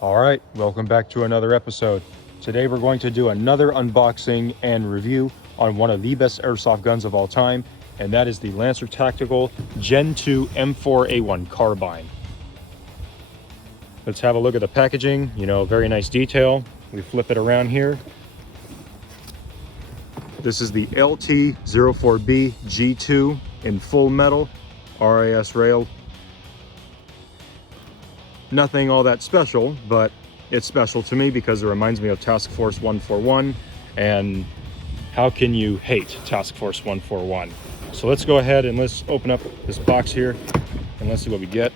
All right, welcome back to another episode. Today we're going to do another unboxing and review on one of the best airsoft guns of all time, and that is the Lancer Tactical Gen 2 M4A1 carbine. Let's have a look at the packaging. Very nice detail. We flip it around here. This is the LT04B G2 in full metal, RAS rail. Nothing all that special, but it's special to me because it reminds me of Task Force 141, and how can you hate Task Force 141? So let's go ahead and let's open up this box here and let's see what we get.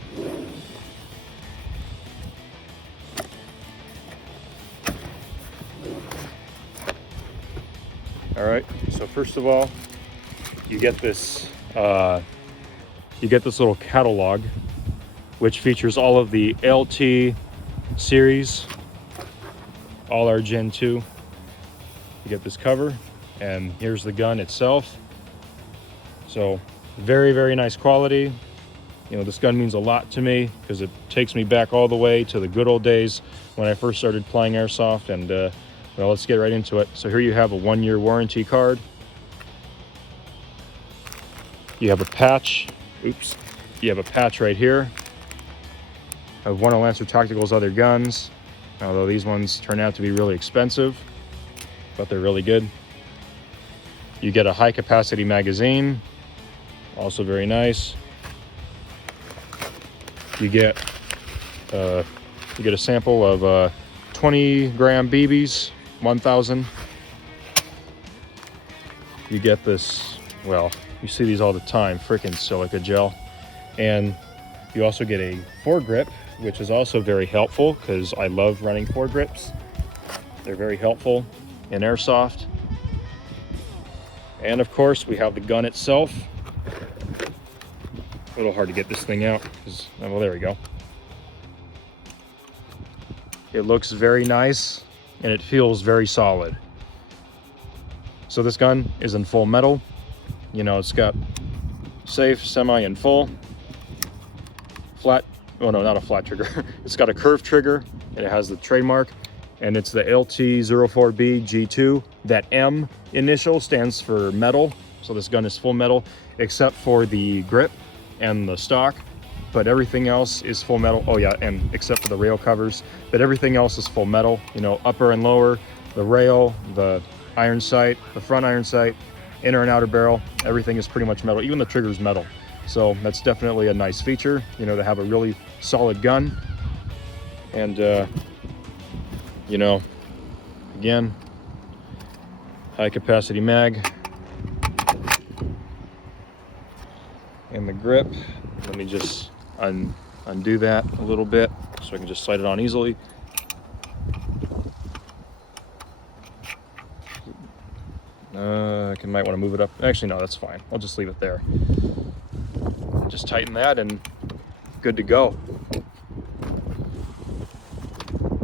All right, so first of all, you get this little catalog, which features all of the LT series, all our Gen 2. You get this cover, and here's the gun itself. So very, very nice quality. This gun means a lot to me because it takes me back all the way to the good old days when I first started playing airsoft. And well, let's get right into it. So here you have a 1-year warranty card. You have a patch. Oops. You have a patch right here of one of Lancer Tactical's other guns, although these ones turn out to be really expensive, but they're really good. You get a high capacity magazine, also very nice. You get a sample of 20 gram BBs, 1,000. You get this, well, you see these all the time, frickin' silica gel. And you also get a foregrip, which is also very helpful because I love running foregrips. They're very helpful in airsoft. And of course, we have the gun itself. A little hard to get this thing out because, well, there we go. It looks very nice and it feels very solid. So this gun is in full metal. It's got safe, semi, and full. Flat, oh no, not a flat trigger. It's got a curved trigger and it has the trademark, and it's the LT04B G2. That M initial stands for metal. So this gun is full metal except for the grip and the stock, but everything else is full metal. Oh yeah, and except for the rail covers, but everything else is full metal. Upper and lower, the rail, the iron sight, the front iron sight, inner and outer barrel, everything is pretty much metal. Even the trigger is metal. So that's definitely a nice feature, to have a really solid gun. And, again, high capacity mag. And the grip, let me just undo that a little bit so I can just slide it on easily. I might want to move it up. Actually, no, that's fine. I'll just leave it there. Just tighten that and good to go.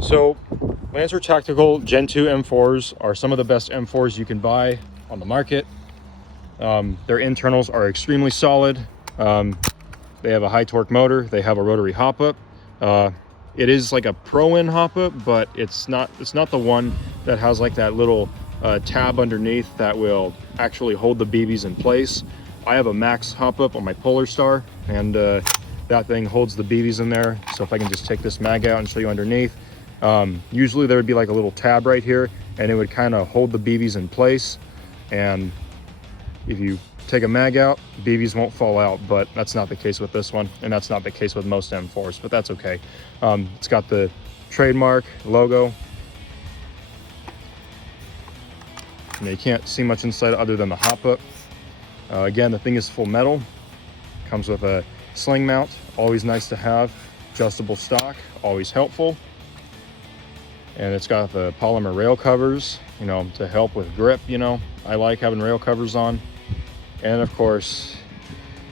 So Lancer Tactical Gen 2 M4s are some of the best M4s you can buy on the market. Their internals are extremely solid. They have a high torque motor. They have a rotary hop-up. It is like a Pro-In hop-up, but it's not the one that has like that little tab underneath that will actually hold the BBs in place. I have a Max hop-up on my Polar Star, and that thing holds the BBs in there. So if I can just take this mag out and show you underneath, usually there would be like a little tab right here, and it would kind of hold the BBs in place. And if you take a mag out, BBs won't fall out, but that's not the case with this one, and that's not the case with most M4s, but that's okay. It's got the trademark logo. You can't see much inside other than the hop-up. Again, the thing is full metal. Comes with a sling mount, always nice to have. Adjustable stock, always helpful. And it's got the polymer rail covers, to help with grip. I like having rail covers on. And of course,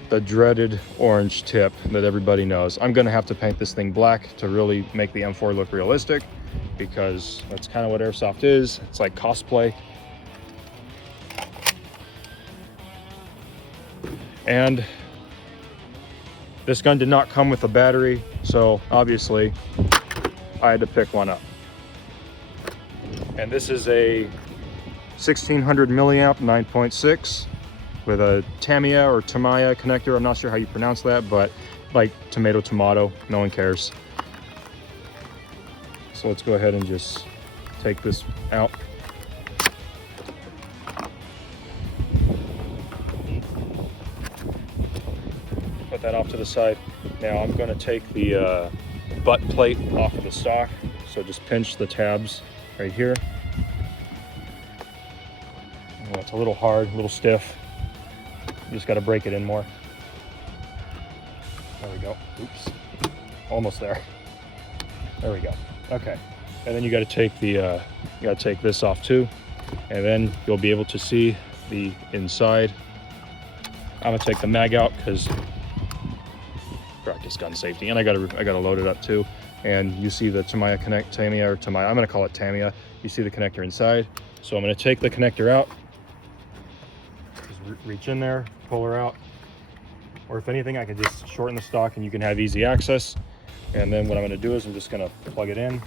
the dreaded orange tip that everybody knows. I'm gonna have to paint this thing black to really make the M4 look realistic, because that's kind of what airsoft is. It's like cosplay. And this gun did not come with a battery, so obviously I had to pick one up. And this is a 1600 milliamp 9.6 with a Tamiya or Tamiya connector. I'm not sure how you pronounce that, but like tomato, no one cares. So let's go ahead and just take this out. Put that off to the side. Now I'm going to take the butt plate off of the stock. So just pinch the tabs right here. Oh, it's a little hard, a little stiff. You just got to break it in more. There we go. Oops. Almost there. There we go. Okay. And then you got to take this off too, and then you'll be able to see the inside. I'm gonna take the mag out because practice gun safety, and I gotta load it up too. And you see the Tamiya I'm gonna call it Tamiya. You see the connector inside. So I'm gonna take the connector out. Just reach in there, pull her out. Or if anything, I can just shorten the stock and you can have easy access. And then what I'm gonna do is I'm just gonna plug it in.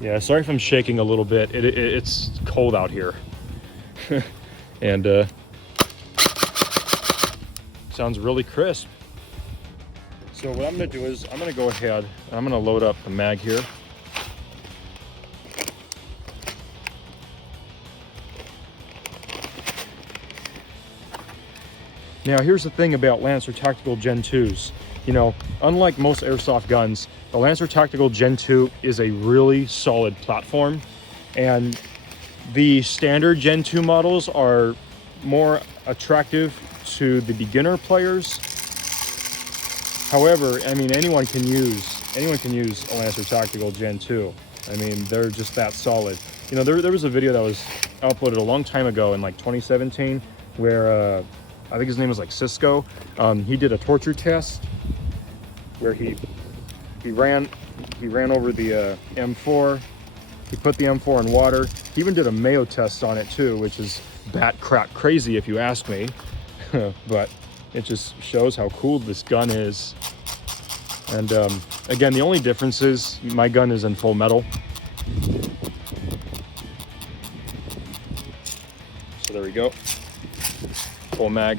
Yeah, sorry if I'm shaking a little bit. It's cold out here. And sounds really crisp. So what I'm gonna do is I'm gonna go ahead and I'm gonna load up the mag here. Now here's the thing about Lancer Tactical Gen 2s. You know, unlike most airsoft guns, the Lancer Tactical Gen 2 is a really solid platform, and the standard Gen 2 models are more attractive to the beginner players. However, I mean, anyone can use a Lancer Tactical Gen 2. I mean, they're just that solid. You know, there was a video that was uploaded a long time ago in like 2017 where I think his name was like Cisco. He did a torture test where he ran over the M4. He put the M4 in water. He even did a Mayo test on it too, which is bat crap crazy if you ask me. But it just shows how cool this gun is. And again, the only difference is my gun is in full metal. So there we go. Full mag.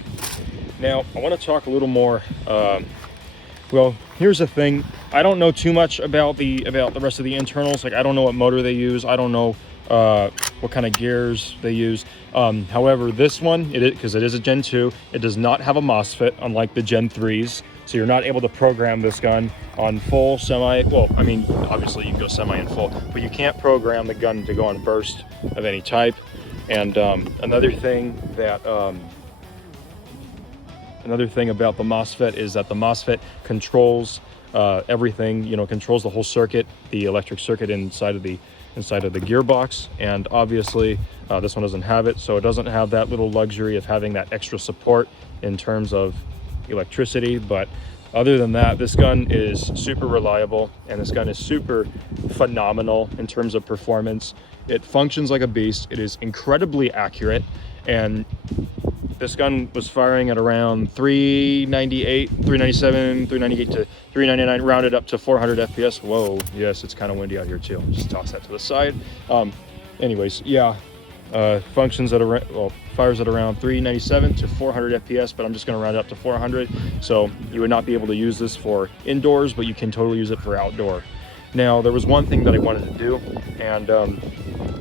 Now I want to talk a little more. Well, here's the thing. I don't know too much about the rest of the internals. Like, I don't know what motor they use. I don't know what kind of gears they use. However, this one, because it is a Gen 2, it does not have a MOSFET, unlike the Gen 3s. So you're not able to program this gun on full, semi. Well, I mean, obviously you can go semi and full, but you can't program the gun to go on burst of any type. And another thing about the MOSFET is that the MOSFET controls everything, you know, controls the whole circuit, the electric circuit inside of the gearbox. And obviously this one doesn't have it, so it doesn't have that little luxury of having that extra support in terms of electricity. But other than that, this gun is super reliable, and this gun is super phenomenal in terms of performance. It functions like a beast. It is incredibly accurate, and this gun was firing at around 398, 397, 398 to 399, rounded up to 400 FPS. Whoa, yes, it's kind of windy out here too. Just toss that to the side. Anyways, yeah, functions at around, well, fires at around 397 to 400 FPS, but I'm just going to round it up to 400. So you would not be able to use this for indoors, but you can totally use it for outdoor. Now, there was one thing that I wanted to do, and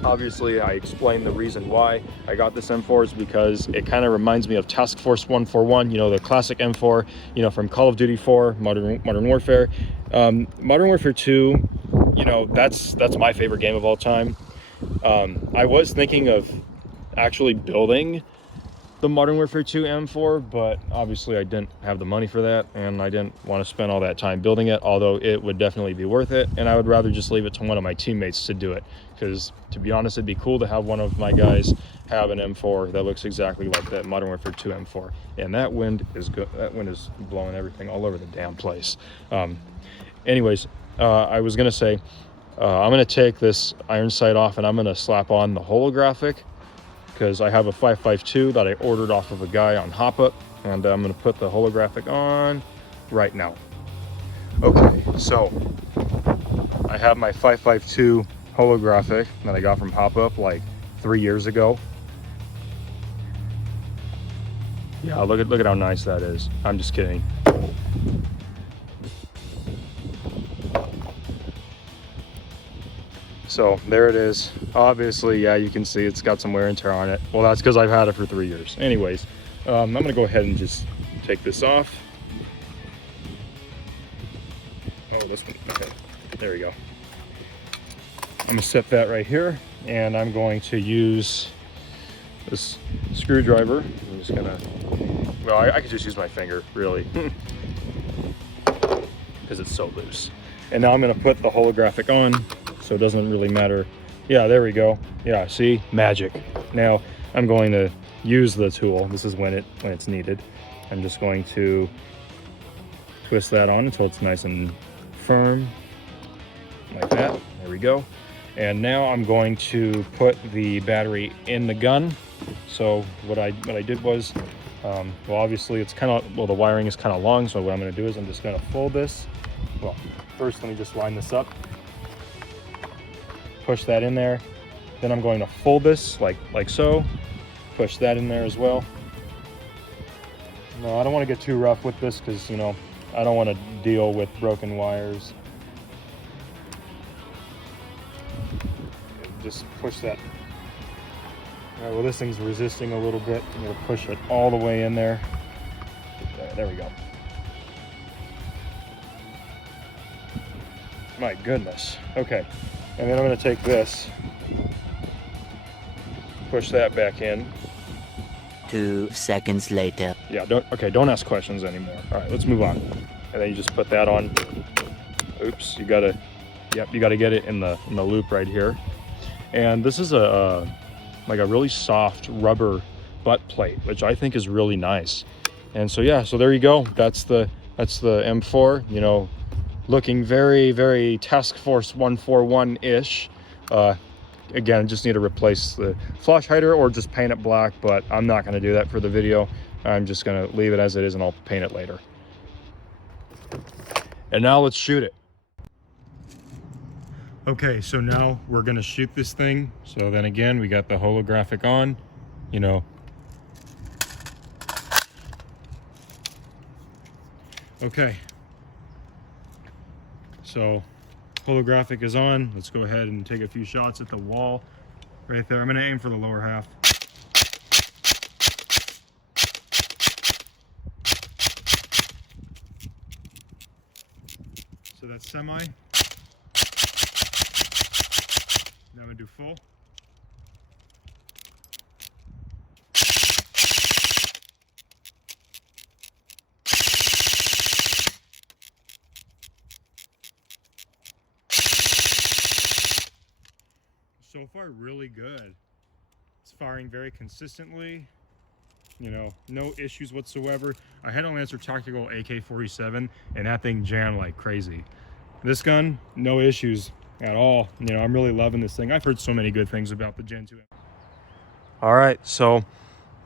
obviously I explained the reason why I got this M4 is because it kind of reminds me of Task Force 141, you know, the classic M4, you know, from Call of Duty 4, Modern Warfare. Modern Warfare 2, you know, that's my favorite game of all time. I was thinking of actually building the Modern Warfare 2 M4, but obviously I didn't have the money for that, and I didn't want to spend all that time building it, although it would definitely be worth it. And I would rather just leave it to one of my teammates to do it, because to be honest, it'd be cool to have one of my guys have an M4 that looks exactly like that Modern Warfare 2 M4. And that wind is good. That wind is blowing everything all over the damn place. Anyways, I was gonna say, I'm gonna take this iron sight off and I'm gonna slap on the holographic, because I have a 5.52 that I ordered off of a guy on Hop-Up, and I'm going to put the holographic on right now. Okay, so I have my 5.52 holographic that I got from Hop-Up like 3 years ago. Yeah, look at how nice that is. I'm just kidding. So there it is. Obviously, yeah, you can see it's got some wear and tear on it. Well, that's because I've had it for 3 years. Anyways, I'm gonna go ahead and just take this off. Oh, this one, okay, there we go. I'm gonna set that right here, and I'm going to use this screwdriver. I'm just gonna, well, I could just use my finger, really, because it's so loose. And now I'm gonna put the holographic on, so it doesn't really matter. Yeah, there we go. Yeah, see, magic. Now I'm going to use the tool. This is when it's needed. I'm just going to twist that on until it's nice and firm, like that. There we go. And now I'm going to put the battery in the gun. So what I did was, well, obviously it's kind of, well, the wiring is kind of long. So what I'm going to do is I'm just going to fold this. Well, first let me just line this up. Push that in there. Then I'm going to fold this like so. Push that in there as well. No, I don't want to get too rough with this because, you know, I don't want to deal with broken wires. Just push that. All right, well, this thing's resisting a little bit. I'm going to push it all the way in there. There we go. My goodness. Okay. And then I'm going to take this, push that back in. 2 seconds later. Yeah, don't ask questions anymore. All right, let's move on. And then you just put that on. Oops, you gotta get it in the loop right here. And this is like a really soft rubber butt plate, which I think is really nice. And so yeah, so there you go. That's the M4. You know, looking very, very Task Force 141-ish. Again, just need to replace the flash hider or just paint it black, but I'm not going to do that for the video. I'm just going to leave it as it is and I'll paint it later. And now let's shoot it. Okay, so now we're going to shoot this thing. So then again, we got the holographic on, you know. Okay. So holographic is on. Let's go ahead and take a few shots at the wall right there. I'm going to aim for the lower half. So that's semi. Now I'm going to do full. So far, really good. It's firing very consistently. You know, no issues whatsoever. I had a Lancer Tactical AK-47 and that thing jammed like crazy. This gun, no issues at all. You know, I'm really loving this thing. I've heard so many good things about the Gen 2. All right, so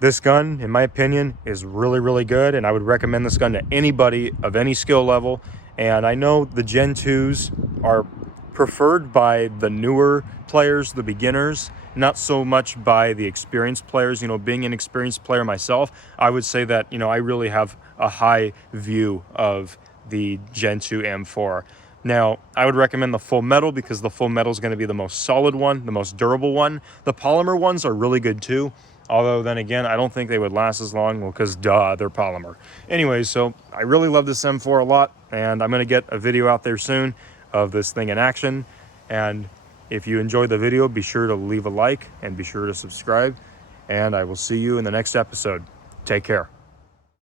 this gun, in my opinion, is really, really good, and I would recommend this gun to anybody of any skill level. And I know the Gen 2s are preferred by the newer players, the beginners, not so much by the experienced players. You know, being an experienced player myself, I would say that, you know, I really have a high view of the Gen 2 M4. Now, I would recommend the full metal because the full metal is going to be the most solid one, the most durable one. The polymer ones are really good too. Although then again, I don't think they would last as long, well, because duh, they're polymer. Anyways, so I really love this M4 a lot, and I'm going to get a video out there soon of this thing in action. And if you enjoyed the video, be sure to leave a like and be sure to subscribe. And I will see you in the next episode. Take care.